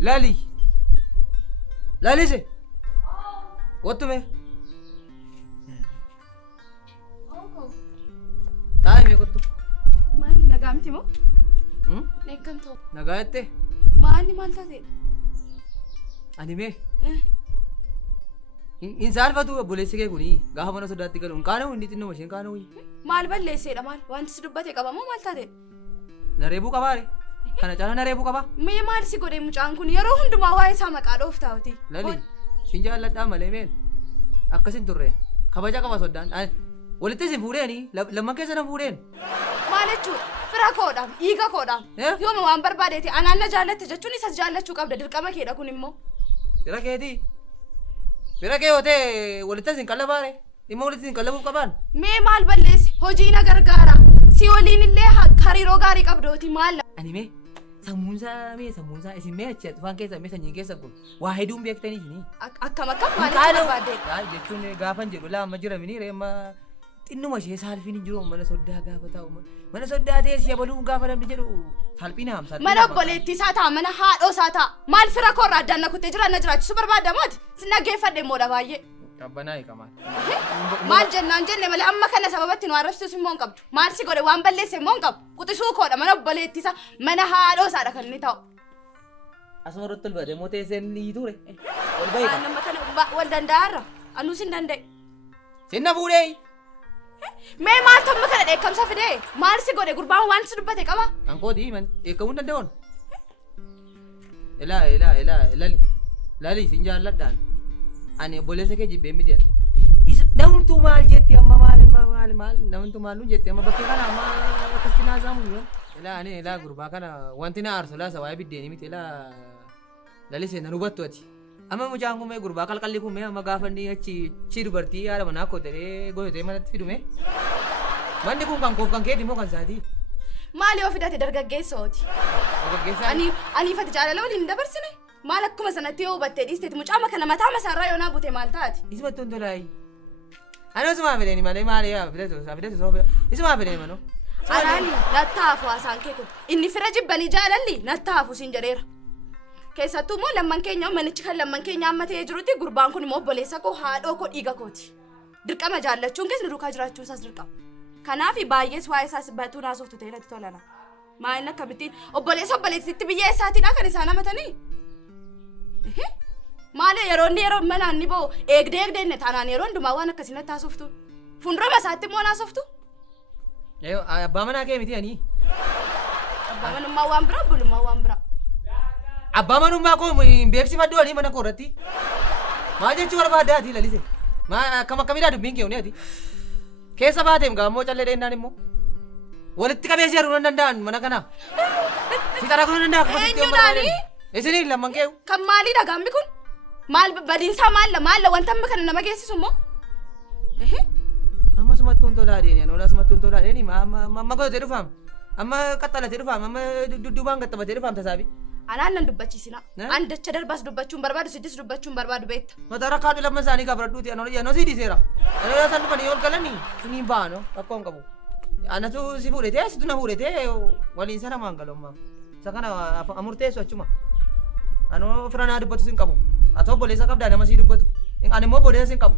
Lali. Lali se. Kottu me. Taa'e mee kottu. Maali nagaamti moo? Eeggamtoo. Nagaayatte. Maali maal taatee? Ani mee. Insaan fatu obboleessi kee kuni gaafa mana sodaatti galu kaana hundi xinnoo isheen kaana hundi. Maal balleesseedha maal? Wanti si dubbate qaba moo maal taatee? Nareebuu qabaare. Kana caalaa nareebuu qaba. Mee maal si godhee mucaan kun yeroo hundumaa waa'ee isaa maqaa dhooftaawti. Lali siin jaalladhaa malee meen akkasin turre kabaja qaba soddaan walitti isin fuudheeni lamman keessa na fuudheen. Maal jechuudha? Fira koodhaam dhiiga koodhaam yooma waan barbaadeeti anaan na jaallatte jechuun isas jaallachuu qabda dirqama keedha kun immoo. Fira keetii fira kee yoo ta'e walitti isin qallabaare dhimma walitti isin qallabuuf qabaan. Mee maal balleesse hojii na gargaara si waliin illee hariiroo gaarii qabdooti maal. Ani mee sammuunsaa isin mee achi dhufaan keessa mee sanyiin keessa kun waa hedduun beektanii isinii. Akkam maaliif barbaadde? Jechuun gaafan jedhu laa amma jiramini reemma xinnuma ishee saalfiin hin jiru mana soddaa gaafa taa'u mana soddaa ta'ee si abaluu gaafa namni jedhu saalfiin haamsa. Mana obboleettii isaa ta'a mana haadhoo isaa ta'a maal fira koorraa addaan na kuttee jira na jiraachisuu barbaadda mooti si naggeeffadhe immoodha baay'ee. Qabbanaa eegamaa. Maal jennaan jenne malee amma kana sababatti nu arrabsiisu immoo hin qabdu maal si godhe waan balleesse immoo hin qabu quxisuu koodha mana obboleettii isaa mana haadhoo isaadha kan inni ta'u. Asuma irratti ol badee moo teessee ni ture. Nama kana wal danda'arra anus hin danda'e. Sinna fuudhee. Mee maal tomma kana dheekkamsa fidee maal si godhe gurbaan waan si dubbate qaba. Ankooti man dheekkamuu hin danda'oon. Lali sin jaalladhaan. Ani obboleessa kee jibbee miti ati. Namtu maal jetti amma maal namtu maaluun jetti amma bakkee kana amma akkasitti naasaamu yoo. Ani gurbaa kana wanti na aarsu laasa waa'ee biddeeni miti lalisee nan hubattu ati. Amma mucaan kun mee gurbaa qalqalli kun mee amma gaafa inni achi dubartii haadha manaa kootee gootee manatti fidume. Manni kun kan koof kan keeti moo kan isaati? Maali yoo fidate dargaggeessooti. Dargaggeessaa. Ani fati jaalala waliin dabarsine. Maal akkuma sanatti yoo hubattee dhiisteeti mucaa kana mataa masaarraa yoo naa bute maal taati? Isuma tontolaayi. Ani osuma fedheeni malee maali yaa fideetu soofe isuma fedheeni manoo. Anaani nattaafu haasaan kee kun inni fira jibbanii jaalalli nattaafu siin jedheera. Keessattuu immoo lamman keenya manichi kan lamman keenya amma ta'ee jirutti gurbaan kun immoo obboleessa koo haadhoo koo dhiiga kooti. Dirqama jaallachuun keessa nu duukaa jiraachuun isaas dirqama. Kanaaf baay'ees waa'ee isaas batuu naasoftu ta'e irratti tolana. Maa'in akkamittiin obboleessitti biyya isaatiidha kan isaan amatanii. Maali yeroo manaan ni ba'u eegdee inni taanaan yeroo hundumaa waan akkasiinatti haasoftu fuuldura isaatti immoo naasoftu. Abbaa manaa kee miti ani. Abbaa manummaa waan biraa bulummaa waan biraa. Abbaa manummaa koo beeksifadhu ani mana koo irratti. Maal jechuu barbaadda ati lalise? Akkamiidhaa dubbiin kee ati? Keessa baateem gaammoo callee dheennaan immoo. Walitti qabeessi jaruu nan danda'an mana kana. Si taraa kun nan danda'a. Eenyuudhaani? Isinii lamman kee. Kan maaliidha gaammi kun? Maal badiinsaa maalla wanta amma kana nama geessisu immoo? Amma sumattuun tolaa deeni anoolaa sumattuun tolaa deeni amma godhatee dhufaam amma qaxxalatee dhufaam amma dudduubaan qaxxabatee dhufaam tasaabi. Anaan nan dubbachiisina. An dacha darbaas dubbachuun barbaadu siddis dubbachuun barbaadu beekta. Mata rakkaadhu lamma isaanii gaafadhuuti anoo sii dhiiseera. Anoo isaan dhufanii ol galanii ni baano rakkoo hin qabu. Anatu si fuudhetee situ na fuudhetee waliin sana maan galummaa. Isa kana amurteessu achuma. Anoo firanaa dubbatu sin qabu. Atoo obboleessa qabdaa nama sii dubbatu. Ani immoo obboleessa sin qabu.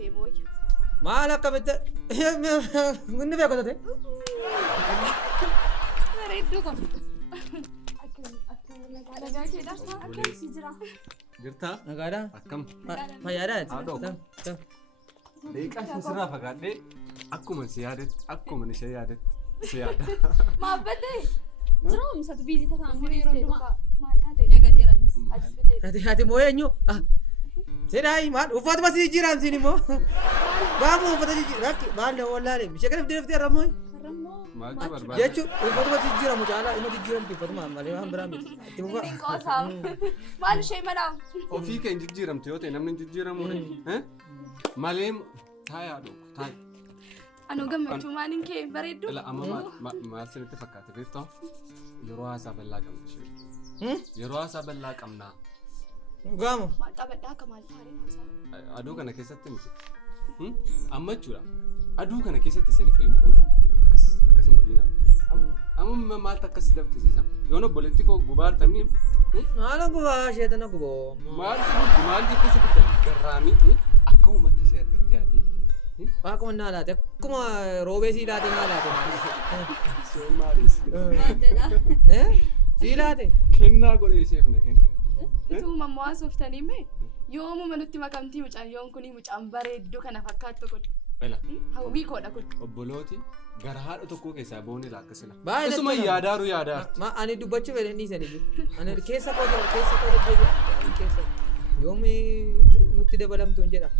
deemoo. Maal akkamitti inni beeku ta'e? Bareedduu kun. Nagaa keedha. Akkamitti jira? Jirtaa? Nagaadhaa? Akkam? Fayyaadhaa? Haadhoo. Deeqaa ishee sirraa fagaadhee akkuma si yaadetti akkuma ishee yaadetti si yaada. Maabbadde. Jira oomishatu biizii tataan yeroo hundumaa maal taate? nagateeranis. Ati moo eenyu? Sedaayi maal uffatuma si jijjiiramsiin immoo? Gaafa uffata jijjiiramti maal na wallaalee bishee kana fidee arramoo? Maaltu barbaada? Jechuun uffatuma jijjiiramu caalaa inni jijjiiramti uffatuma malee waan biraa miti. Itti fufa. Dinqoosaa. Maal ishee madaamu? Ofii kee hin jijjiiramte yoo ta'e namni hin jijjiiramuudha. Malee taayaa dhooku taayi. Anu gammachuu maaliin kee bareedduu? Ila amma maal sinitti fakkaate beektaa? Yeroo haasaa bal'aa qabna ishee. Yeroo haasaa bal'aa qabnaa. Gaamu. Maal qabadhaa akka maal taaree haasaa? Aduu kana keessatti miti. Amma jechuudha. Aduu kana keessatti isanii fayyuma oduu akkasii waliin. Amma maaltu akkasii dabqisiisa? Yoon obboleetti koo gubaa artamni. Maala gubaa sheetana guboo. Maaltu akkasii guddaa garraamii akka uummata ishee argattee ati. Akkuma naa laate akkuma roobee sii laate naa laate. Soo maalis. Sii laate. Kennaa godhee isheef na kenna. Ituu mammoo haasoftanii mee yoomuma nutti makamtii mucaan yoon kunii mucaan bareedduu kana fakkaattu kun. Hawwii koodha kun. Obbolooti gara haadha tokkoo keessaa boonila akkasila. Baay'ee Isuma yaadaaru yaadaa. Ani dubbachuu fedhe inni sanii. Ani keessa koo jira keessa. Yoomi nutti dabalamtu hin jedha.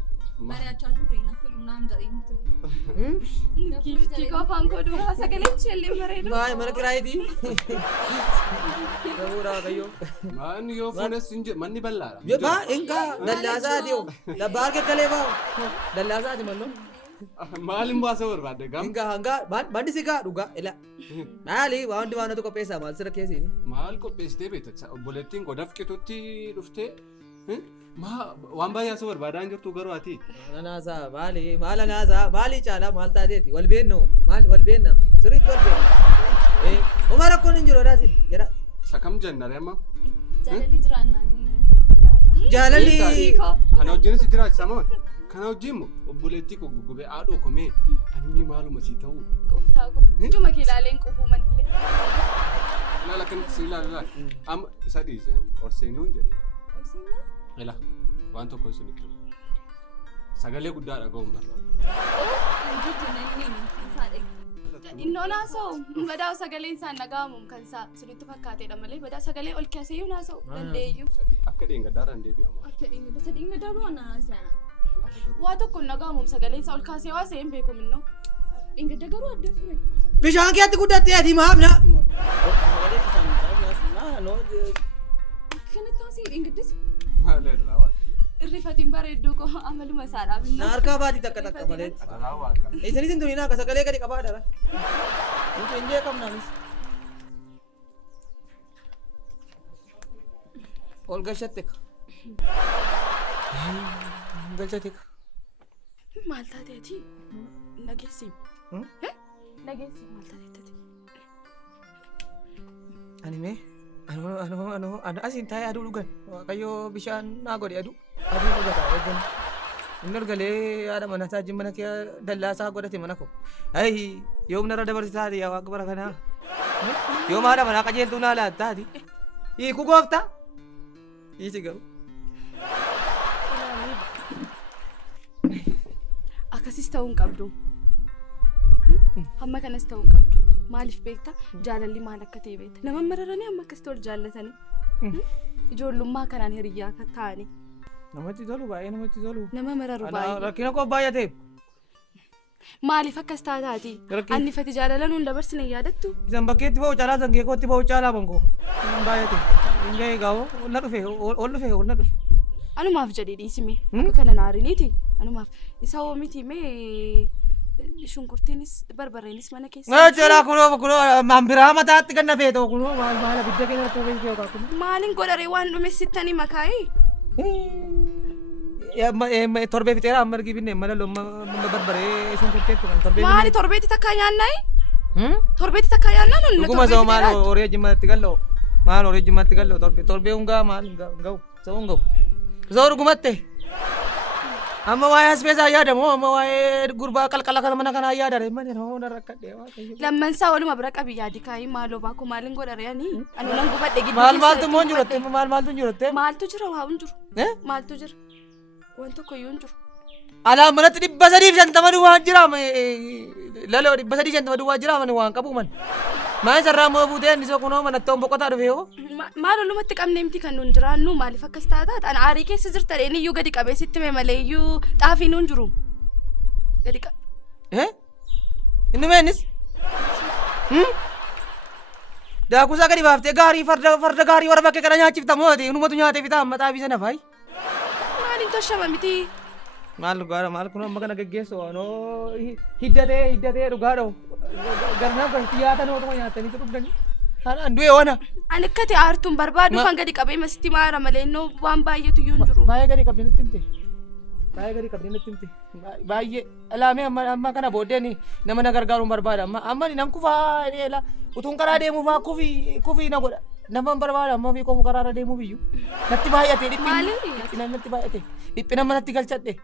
Mari'achaa turre naaf naam jedhee nuti. Kiikoo afaan koo duraa sagalee isheellee bareedu. Baay'ee mana kiraayitii. Sabuudhaa waaqayyoo. Manni yoo fuunes hin jedhu manni bal'aadha. Jebaa inka dallaasaati yoo labbaa harka galee baa'u dallaasaati malloo. Maalin baasa barbaadde gam? Inka hanga bandi si gaa dhugaa ila. Maali waan dibaanatu qopheessaa maal sirra keessini? Maal qopheessitee beekta? Obboleettiin koo dafqitutti dhuftee waan baay'ee asoo barbaadaa hin jirtu garuu ati. Anaasaa maali maal anaasaa maali caalaa maal taateeti wal beennoo maal wal beenna sirriitti wal beenna. Oma rakkoon hin jiru daasi jedha. Sakam jennare amma? Jaalalli jiraannaan. Jaalalli. Kana wajjinis jiraachisa moo? Kana wajjin moo obboleettii koo gugubee haadhoo komee ani maaluma sii ta'u. Qoftaa koo. Ijuma kee ilaaleen qufuu manillee. Ilaala kanatti si ilaala. Amma isa dhiise orseenuu hin jedhee. Orseenaa? Ila waan tokko isinitti sagalee guddaa dhaga'uun barbaada. Innoo naasa'u badaa sagaleen isaan dhaga'amuun kan isaa sinitti fakkaateedha malee badaa sagalee ol kaasee naasa'u dandeeyyu. Akka dheengaddaarra hin deebi'amu. Akka dheengaddaarra waan naasa'ana. Waa tokko hin dhaga'amuun sagaleen isaa ol kaasee waa sa'een beeku minnoo. Dheengadda garuu adda ture. Bishaan keetti guddattee ati maamna. Kanatti taasii dheengaddas. Maalirraa waaqayyo. Irrifatiin bareedduu koo amaluma isaadhaaf Na harkaa baatii takka malee. Adaraa waaqa. Isinis hin turinaa akka sagalee gadi qabaa dara. Nuti hin jeeqamnaanis. Ol galchatte ka. Galchatte ka. Maal taateeti? Nageessiim. Nageessiim maal taateeti? Ani mee? Anu asiin taa'ee aduu dhugan. Waaqayyoo bishaan naa godhe aduu. Aduu dhugataa eeggan. Inni argalee haadha mana taajin mana kee dallaasaa godhate mana koo. Ayi yoom narra dabarsisaa ati yaa waaqa bara kanaa. Yoom haadha manaa qajeeltuu naa laattaa ati. Hiiku gooftaa. Hiisi garuu. Akkasis ta'uu hin qabdu. Hamma kanas ta'uu hin qabdu. Maaliif beektaa? Jaalalli maal akka ta'e beekta. Nama mararanii amma akkasitti ol jaallatanii. Ijoollummaa kanaan hiriyyaa ta'anii. Namatti tolu baay'ee namatti tolu. Nama mararu baay'ee. Rakkina koo baay'atee. Maaliif akkas taataati? Annifati jaalala nuun dabarsine yaadattu? Isan bakkeetti ba'u caalaa zangee kootti ba'u caalaa bankoo. Baay'ate. Ingee gaa'oo ol na dhufe. Anumaaf jedhee dhiisime. Akka kana naariniiti. Anumaaf isa oomiti mee shunkurtiinis barbarreenis mana keessa. Jala kunoo mambiraa mataatti ganna feetoo kunoo maal abidda keenya irratti ofiin feetaa kunoo. Maaliin godharee waan dhumessittanii makaa'ee? Torbee fixeera amma argi binne mala lomma barbaree shunkurteetti kan torbee. Maali torbeetti takkaa nyaannaa? Torbeetti takkaa nyaannaa nunna dhuguma sa'o maal horii jimmatti galloo maal horii jimmatti galloo torbee hungaa maal ga'u sa'o hunga'u sa'o dhugumatte. Amma waa'ee as beesaa yaadamu amma waa'ee gurbaa qalqala kana mana kanaa yaadare mani roona rakkadhee waaqayyo. Lammansaa waluma bira qabi yaadi kaayii maaloo baakuu maaliin godhareanii anu nan gubadhe gidduu Maal maaltu immoo hin jirutte maaltu hin jirutte. maaltu jira waa hin jiru maaltu jira waan tokko iyyuu hin jiru. Alaa manatti 350 duwwaa jira laloo 350 duwwaa jira mani waan qabu man. Maan sarraa moo buutee inni soo kunoo manatti on boqotaa dhufe yoo. Maal olumatti qabnee miti kan nuun jiraannu maaliif akkas taataat an aarii keessa jirta dheen iyyuu gadi qabee sitti mee malee iyyuu xaafii nuun jiru gadi qabe. Inni meenis daakusaa gadi baaftee gaarii farda gaarii warra bakkee kana nyaachifta mooti inumatu nyaatee fitaa amma xaafii sana faayi. Maaliin toshama miti. Maal dhugaadha maal kun amma kana geggeessu waanoo hiddatee dhugaadha garnaaf kan xiyyaata nootuma nyaatanii dhugdanii. Anaan du'e wana. Ani akkati aartuun barbaadu kan gadi qabee masitti maara malee innoo waan baay'eetu iyyuu hin jiru. Baay'ee gadi qabdee natti himte. Baay'ee gadi qabdee natti himte. Baay'ee alaamee amma kana booddeen nama na gargaaruun barbaada amma nan kufaa eela utuun karaa deemuufaa kufii na godha. Nama barbaada amma fi kofu karaarra deemuuf iyyuu. Natti baay'ate dhiphina natti baay'ate dhiphina manatti galchadhe.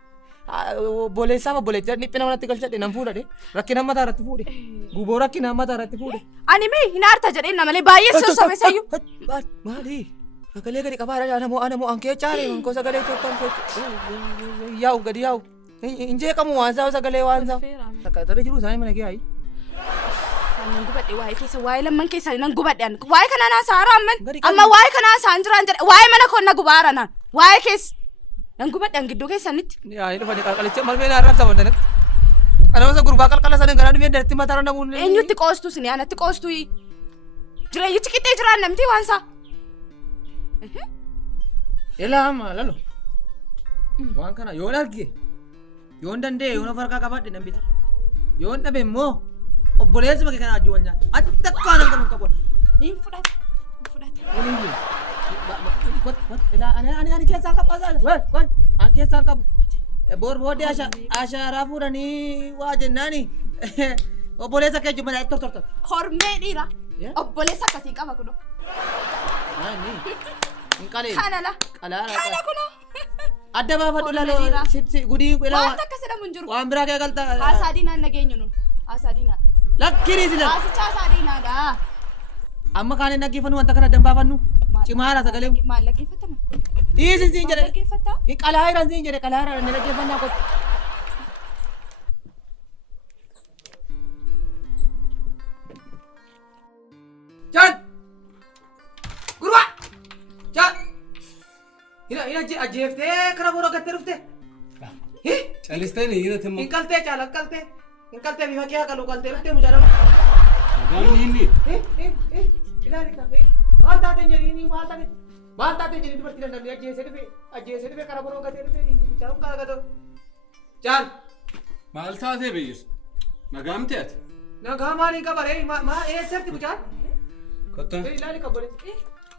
Boleessaaf boleettii dhiphina manatti galchadhe nan fuudhadhe rakkina mataa irratti fuudhe guboo rakkina mataa irratti fuudhe. Ani mee hin aarta jedheen malee baay'ee sossobe sayyuu. Maali? Sagalee gadi qabaadha anamoo ankee caale mankoo sagalee tokko ankee yaa'u gadi yaa'u hin jeeqamu waan saa'u sagalee waan saa'u. Takkaatarra jiru isaanii mana kee hayi. Nan gubadhe waa'ee keessa waa'ee lamman keessa nan gubadhe waa'ee kanaa naa saara amma waa'ee kanaa saan jiraan jedhe waa'ee mana koo na gubaara naan waa'ee keessa. Nan gubadhe an gidduu keessanitti. Yaa dhufanii qalqalicha malmee naa raabsa wandanatti. Ana wasa gurbaa qalqala sana garaa dhufee datti mataa irra namuun. Eenyutti qoostu sini anatti qoostu jireenyichi qixxee jiraan namti waan isaa. Ilaama lalo. Waan kana yoon arge yoon danda'e yoon of harkaa qabaadhe nan bita. Yoon dhabe immoo obboleessi bakka kana ajjuu wal nyaata. Adda akka nan kan qabu. Hin fudhate. Ani keessaa qabu ani keessaa qabu booddee ashaaraa fuudhanii waa jennaani obboleessa kee jummaa tortortor. Kormee dhiira obboleessa akkasii qaba kuno. Kanala kana kuno. Adda baafadhu laloo gudii waan akka jedhamu hin jiru. Waan biraa kee galta. Haasaa diinaan nageenya nun haasaa diinaa. Lakkirii sila. Haasicha haasaa diinaadha. Amma kaanee dhaggeeffannu wanta kana dambaafannu cimaadha sagalee. Maal dhaggeeffataman? Dhiisin siin jedhe. Dhaggeeffataa? Qalaa hiran siin jedhe qalaa hiran dhaggeeffannaa qotu. Jaan! Gurba! Jaan! Hina ajjeeftee kana booroo gattee dhuftee? Calistee ni hina timmoo. Hin qaltee caala hin qaltee bifa kee haqaluu qaltee dhuftee mucaadama. Gaamni inni. Maal taatee jedhanii dubartii danda'anii ajjeesee dhufe kana booroo gattee dhufe mucaaruun kana gatoo. Jaan! Maal taatee beeyyisu? Nagaamte ati? Nagaa maalii qabaree eessatti mucaan? Kottaa. Ilaali qabboletti.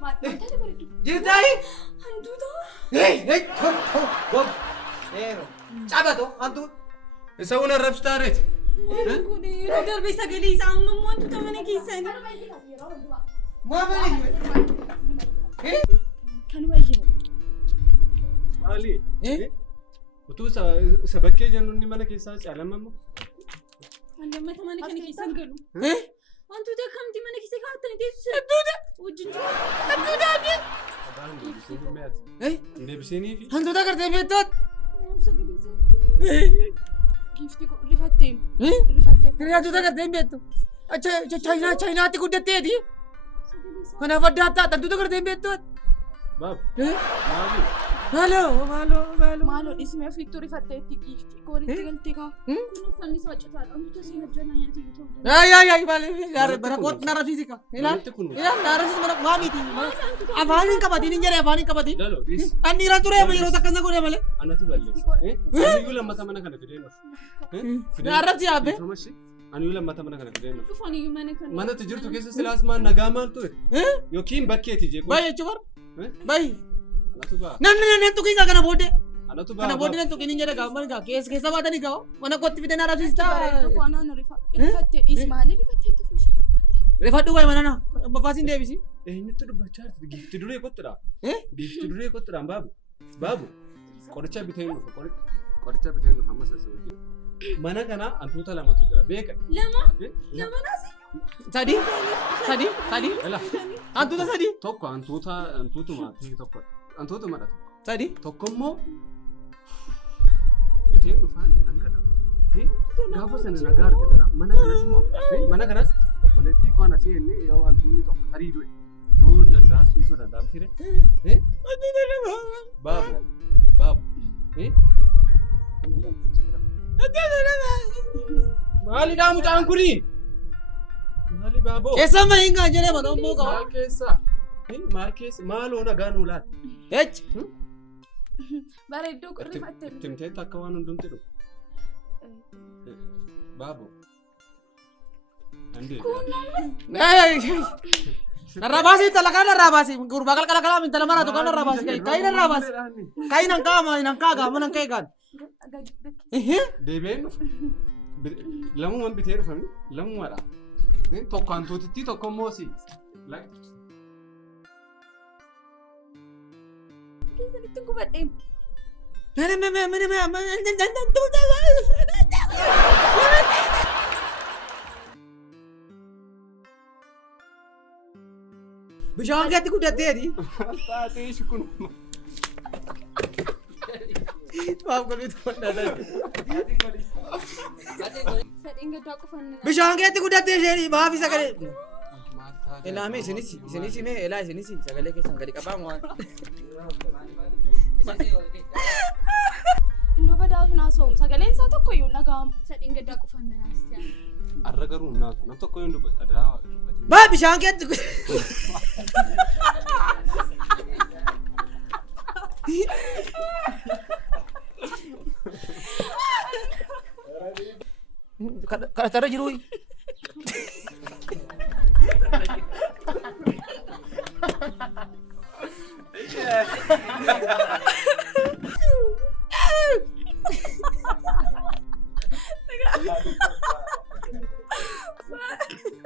Maal taate bareedu? Jirtaayi? Hantuuta. Gob. Cabato hantu. Isa una rabstaareeti. Kuni yeroo darbee sagalee isaa ammoo wantoota mana keessanii. Maafanii? Kan baay'ee. Maali? Utuu isa bakkee jennu inni mana keessaa caalamamu. Wantoota mana kana keessan galu. Wantoota akkamti mana keessa kaa'atanii teessu? Wajjin jiru. Abaan deebisanii meeti. Deebisanii fi. Hantuuta gartee beektoot. Sagalee isaa. Giifti rifattee. Hantuuta gartee beektu. Chaayinaatti guddatteeti. Kanaaf adda addaa hantuuta gartee beektoot. Baab. Maali? Maaloo dhiismee ofiittuu rifatteetti giifti koolitti galtee kaa. Kun uffanni isaa citaadha. Wantoota si hojjannaa nyaata yoo ta'u. Ay maali bara koot narra fiisika. Ilaal narra fiisika mana maamiti. Afaan hin qabatiin hin jedhee afaan hin qabatiin. Lalo dhiis. Ani irra ture yeroo takka isa godhe malee. Anatu balleessa. Ani lammata mana kana fidee nuuf. Narratti yaabbe. Ani lammata mana kana fidee nuuf. Uffanni mana kana. Manatti jirtu keessa silaas maan nagaa maal ture? Yookiin bakkeeti jeequu. Baay'ee jechuun baay'ee. Anatu baa. Nan tuqiin kana booddee. Anatu baa. Kana booddee nan tuqiin hin jedhe gaafa mana keessa baatanii gaa'o mana kootti fidee narra fiistaa. Waanaan rifattee dhiismaalee rifatteetti fuusha. Rifadhu baay'ee mana naa mafaasin deebisi. Eenyutti dubbachaa jirti? Giifti duree qottidha. Giifti duree qottidhaan baabu. Qoricha bitee nuuf qoricha bitee dhufa amma sassi wajjin. Mana kana hantuuta lamatu jira beekan. Lama naasi. Sadii. Ela Hantuuta sadii. tokko hantuutuma fi tokko hantuutumadha tokko. Sadii. Tokko immoo bitee dhufaan dhangala. Gaafa sana nagaa argina. Mana kanas immoo mana kanas obboleettii koo asii inni yoo hantuunni tokko tarii du'e. Duun dandaas dhiisuu danda'amti re. Baabu. Maali dhaamu caan kuni? Maali baaboo? Keessa mahingaa jedhee mana ammoo qaba. Maal keessa? Maaloo nagaa nuu laata? Ech. Bareedduu qurrifatte. Timteetti akka waan hundumti dhufu. Baaboo. Narraabasi talagaa narraabasi gurbaa qalqala intala maraatu kan narraabasi kayi narraabasi kayi nan kaama nan kaaga mana kee gaan. Deebi'een dhufa. Lamumaan bitee dhufani lamumaadha. Tokko hantuutitti tokko immoo si. Keessanitti gubadhee. Bishaan keetti guddatteeti. Taatee shukun. Maaf godhitu fadhaataa. Sadhiin gaddaa qofannaa. Bishaan keetti guddattee isheen maafi sagalee. Ilaame isinis mee ilaa isinis sagalee keessan gadi qabaa waan. Innoo badaaf naasoom sagaleen isaa tokko iyyuu nagaam. Sadhiin gaddaa qofannaa naasisaan. Arra garuu naatu nam tokko yoo dubbatu adaa dubbatu. Maa bishaan keetti. Kadhatarra jiru.